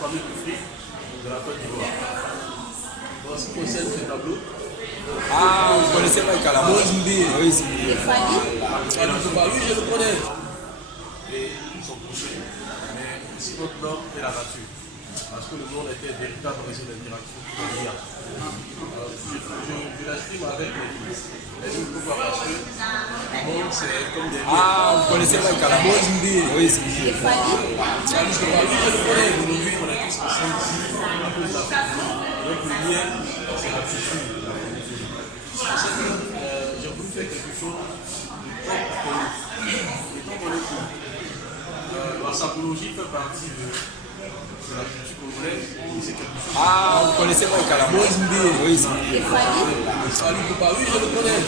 fameux Kufri de la Côte d'Ivoire. Bon, ce qui concerne ce tableau. Ah, vous connaissez pas Kalama? Moïse Mbé. Moïse Mbé. Oui, je le connais. Et ils sont couchés. Mais ici, notre nom est la nature. Parce que le monde était un véritable réseau d'interaction. Je l'exprime avec les fils. Et donc, pourquoi? Parce que le monde, c'est comme des liens. Ah, vous connaissez pas Kalama? Moïse Mbé. Moïse Mbé. Oui, je le connais. Aujourd'hui, on est tous ensemble ici. Donc, le lien, c'est la culture. J'ai voulu faire quelque chose de propre pour nous. Étant donné que la sapologie fait partie de la culture congolaise, c'est quelque chose. Ah, vous connaissez pas Kalama? Moïse Mbé. Moïse Mbé. Salut Papa, oui, je le connais.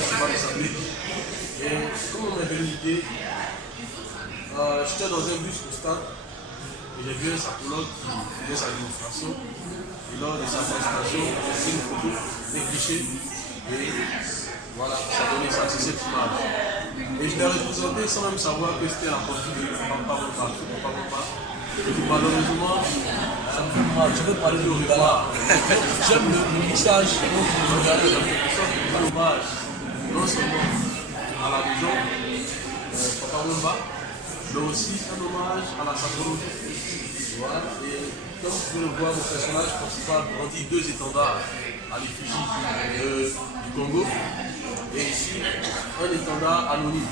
Et comme on avait l'idée, j'étais dans un bus au stade et j'ai vu un sapologue qui faisait sa démonstration. Et lors de sa présentation, j'ai fait une photo, des clichés. Et voilà, ça donnait ça, c'est cette image. Et je l'ai représenté sans même savoir que c'était la portée de Papa. Et puis malheureusement, ça me fait mal. Je veux parler de Rugala. J'aime le message. Donc, je regarde la personne qui fait l'hommage, non seulement à la maison, Papa Wemba, mais aussi un hommage à la sapologie. Voilà. Et comme vous pouvez le voir, mon personnage principal brandit 2 étendards à l'effigie du Congo. Et ici, un étendard anonyme.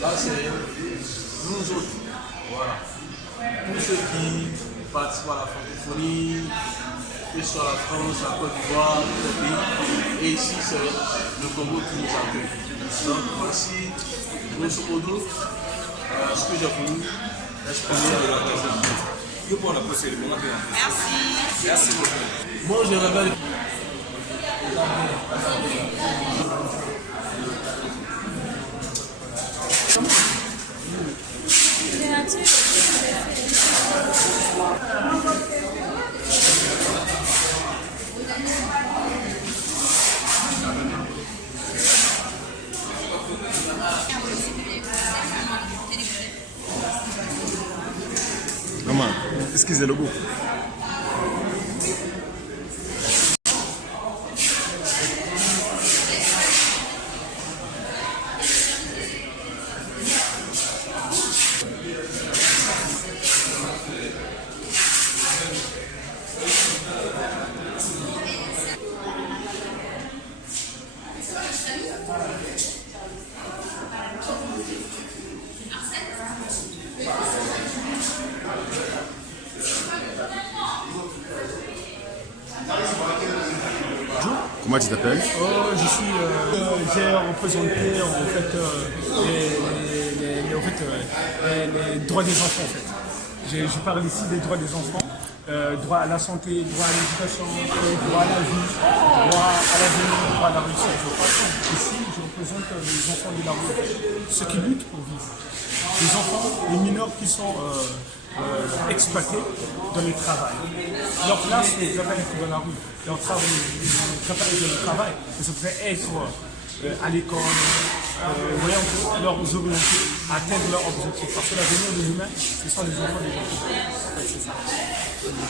Là, c'est nous autres. Voilà. Tous ceux qui participent à la francophonie, que ce soit la France, la Côte d'Ivoire, tous les pays. Et ici, c'est le Congo qui nous accueille. Donc, voici, grosso modo, ce que j'ai voulu exprimer de la question. Merci. Merci. Moi, je révèle. Maman, excusez le goût. Comment tu t'appelles? J'ai représenté en fait, les droits des enfants en fait. Je parle ici des droits des enfants, droit à la santé, droit à l'éducation, droit à la vie, droit à l'avenir, droit à la réussite. Ici, je représente les enfants de la rue, ceux qui luttent pour vivre. Les enfants, les mineurs qui sont exploités dans le travail. Leur place n'est pas être dans la rue. Leur travail n'est pas être dans le travail. Mais ça pourrait être à l'école, voyant leurs volontés, atteindre leurs objectifs. Parce que l'avenir des humains, ce sont les enfants des gens. C'est ça.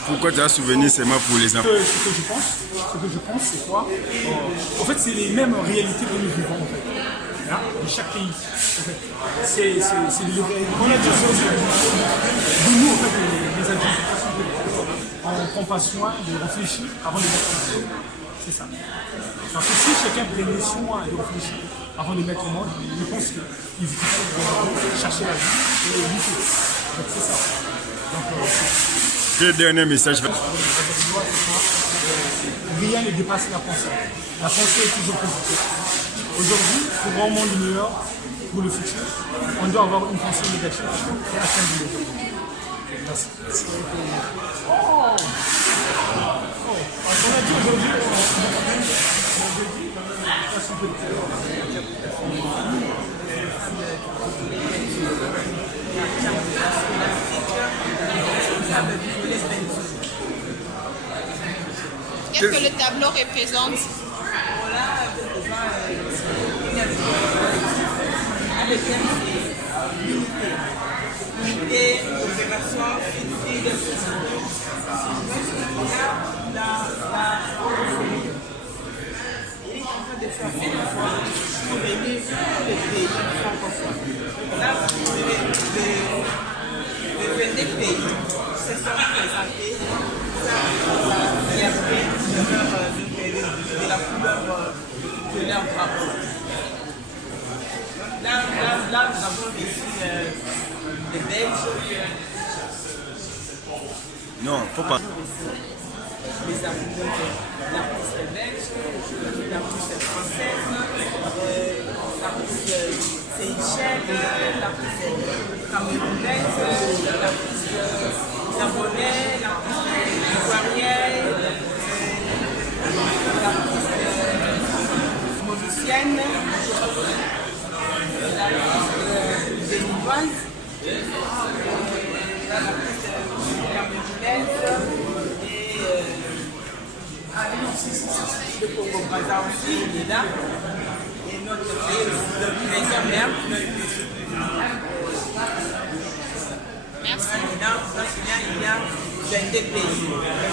Pourquoi tu as souvenir seulement pour les enfants? Ce que je pense, c'est quoi? En fait, c'est les mêmes réalités que nous vivons en fait. Hein, de chaque pays. En fait. C'est on a des choses de nous, en fait, les adultes. On prend pas soin de réfléchir avant de mettre en place. C'est ça. Parce que si chacun prenait soin de réfléchir avant de mettre au monde, je pense qu'il faut chercher la vie et lutter. Donc c'est ça. Quel dernier message? Rien ne dépasse la pensée. La pensée est toujours positive. Aujourd'hui, pour un monde meilleur, pour le futur, on doit avoir une pensée négative et atteindre les objectifs. Merci. On a dit aujourd'hui, Qu'est-ce que le tableau représente? Avec l'unité, coopération, unité, De faire une fois pour aider les pays francophones. Là, les 22 pays se sont présentés dans la fierté de la couleur de leur drapeau. Là, nous avons ici les Belges. Non, faut pas. Les artistes belges, l'artiste française, l'artiste séichelle, l'artiste camerounaise, l'artiste gabonais, l'artiste ivoirien, l'artiste mauricienne, l'artiste béninoise, l'artiste camerounaise. Le Congo-Brazza aussi, il est là. Et notre pays, le président même. Merci. Il y a 22 pays.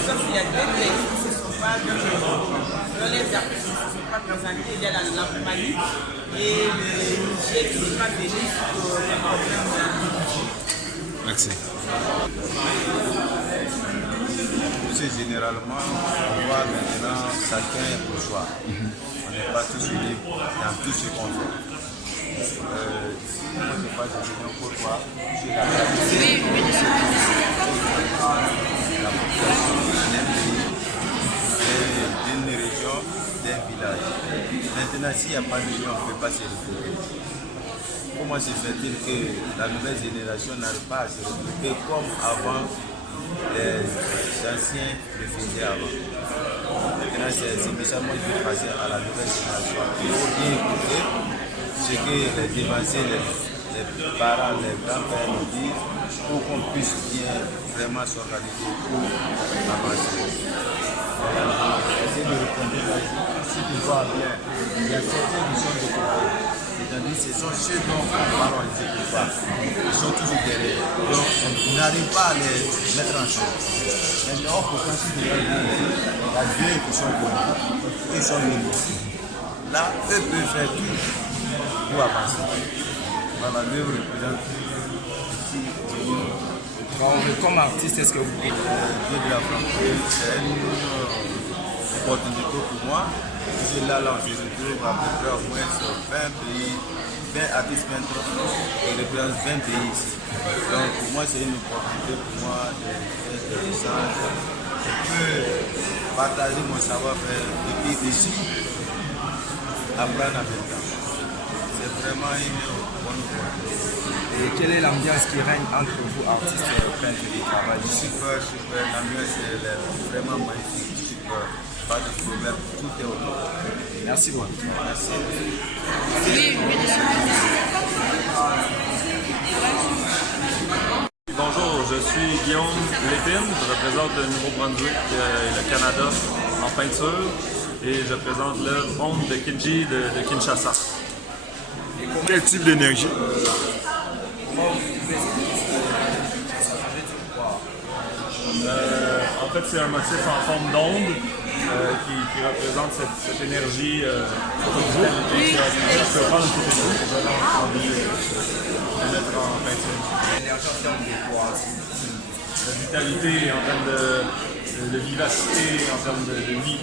Sauf qu'il y a 2 pays qui ne se sont pas dans les artistes qui ne se sont pas présentés. Il y a la Mali et le Niger qui n'est pas venu pour les problèmes. Merci. Généralement, on voit maintenant chacun est pour soi. On n'est pas tous unis dans tout ce qu'on fait. Moi, je ne sais pas pourquoi. C'est la tradition. La population d'un pays, d'une région, d'un village. Maintenant, s'il n'y a pas d'union, on ne peut pas se retrouver. Comment se fait-il que la nouvelle génération n'arrive pas à se retrouver comme avant? Les anciens le faisaient avant. Maintenant, c'est ça, moi je vais passer à la nouvelle génération. Il faut bien écouter ce que les dévancés, les parents, les grands-pères nous disent pour qu'on puisse bien vraiment s'organiser pour avancer. Essayez de répondre si tu vois bien, il y a certains qui sont de côté. C'est-à-dire ce sont ceux dont on parle, on ne les écoute pas. Ils sont toujours derrière. Donc on n'arrive pas à les mettre en chose. Maintenant, pourtant, si vous regardez ici, il y a deux qui sont connus. Ils sont unis. Là, eux peuvent faire tout pour avancer. Voilà, eux représentent ici. Comme artiste, est-ce que vous pouvez de la francophonie, c'est une opportunité pour moi. C'est là, on se retrouve à peu près au moins sur 20 pays, 20 artistes peintres et représentent 20 pays ici. Donc pour moi, c'est une opportunité pour moi de faire des échanges. Je peux partager mon savoir-faire et puis ici, apprendre en même temps. C'est vraiment une bonne opportunité. Et quelle est l'ambiance qui règne entre vous, artistes peintres qui travaillent ici? Super, super. L'ambiance est vraiment magnifique. Super. Pas de problème, tout est autour. Merci beaucoup. Merci. Bonjour, je suis Guillaume Lépine, je représente le Nouveau-Brunswick et le Canada en peinture et je présente l'œuvre Ombre de Kinji de Kinshasa. Quel type d'énergie? En fait, c'est un motif en forme d'onde qui représente cette énergie, cette vitalité. Je peux prendre une photo de vous pour le mettre en peinture. L'énergie en termes de quoi? La vitalité en termes de vivacité, en termes de vie.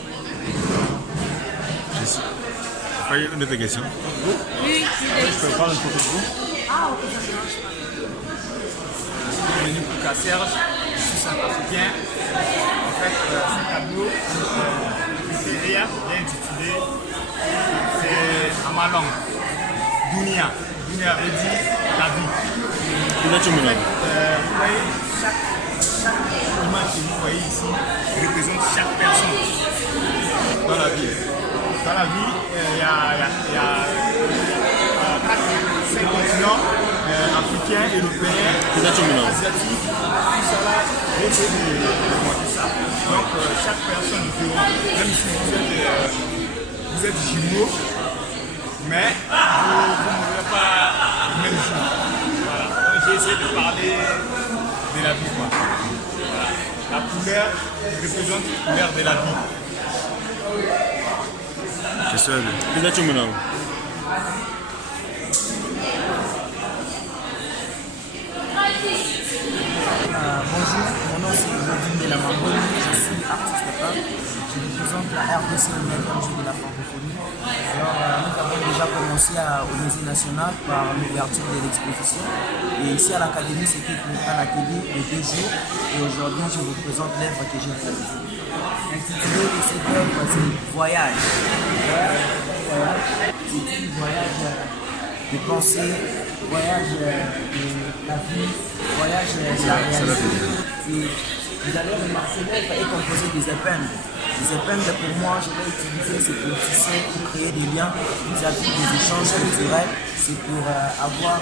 Pas une autre question? Oui, Je peux prendre une photo de vous? Je suis venu pour Serge, je suis centrafricain. En fait, ce tableau, c'est bien intitulé, c'est à ma langue, Dunia. Dunia veut dire la vie. Vous voyez, chaque image que vous voyez ici représente chaque personne dans la vie. Dans la vie, il y a 5 continents, africains, européens, asiatiques, tout ça là, essayer de monter ça. Donc chaque personne est différente, même si vous êtes jumeaux, mais vous n'aurez pas le même jour. Voilà. Donc j'ai essayé de parler de la vie, quoi. couleur représente la couleur de la vie. Question de. Peut-être que Bonjour, mon nom c'est Vladimir Delamamboni, je suis artiste peintre. Je représente la RDC, le 9e jeu de la francophonie. Alors, nous avons déjà commencé au Musée national par l'ouverture de l'exposition. Et ici à l'Académie, c'était un atelier de 2 jours. Et aujourd'hui, je vous présente l'œuvre que j'ai réalisée. L'intitulé de cette œuvre, c'est Voyage. C'est un voyage de pensée, voyage de la vie, voyage de la réalité. Et vous allez remarquer, l'œuvre est composée des épingles. Les épingles, pour moi, je vais utiliser ces pour tisser, pour créer des liens vis-à-vis des échanges culturels. C'est pour avoir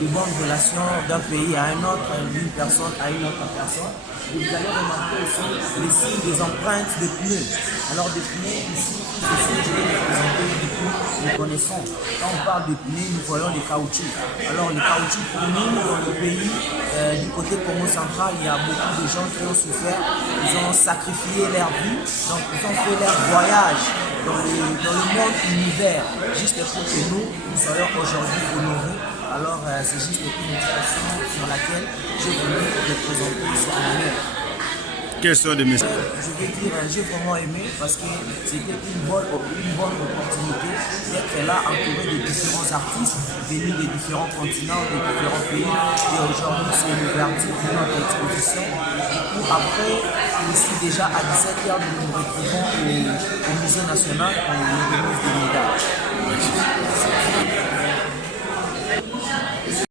de bonnes relations d'un pays à un autre, d'une personne à une autre personne. Et vous allez remarquer aussi les signes des empreintes de pneus. Alors des pneus, ici, je vais vous présenter des pneus que nous connaissons. Quand on parle de pneus, nous voyons les caoutchoucs. Alors les caoutchoucs, pour nous, dans le pays, du côté Congo central, il y a beaucoup de gens qui ont souffert. Ils ont sacrifié leur vie, donc ils ont fait leur voyage dans le monde univers, juste pour que nous soyons aujourd'hui honorés. Alors c'est juste une expression sur laquelle j'ai voulu représenter cette manière. Quelles sont les messages? Je vais dire, j'ai vraiment aimé parce que c'était une bonne opportunité d'être là entouré de différents artistes venus de différents continents, de différents pays. Et aujourd'hui, c'est l'ouverture de notre exposition. Du coup, après, ici déjà à 17h, nous nous retrouvons au Musée national pour une remise de médailles.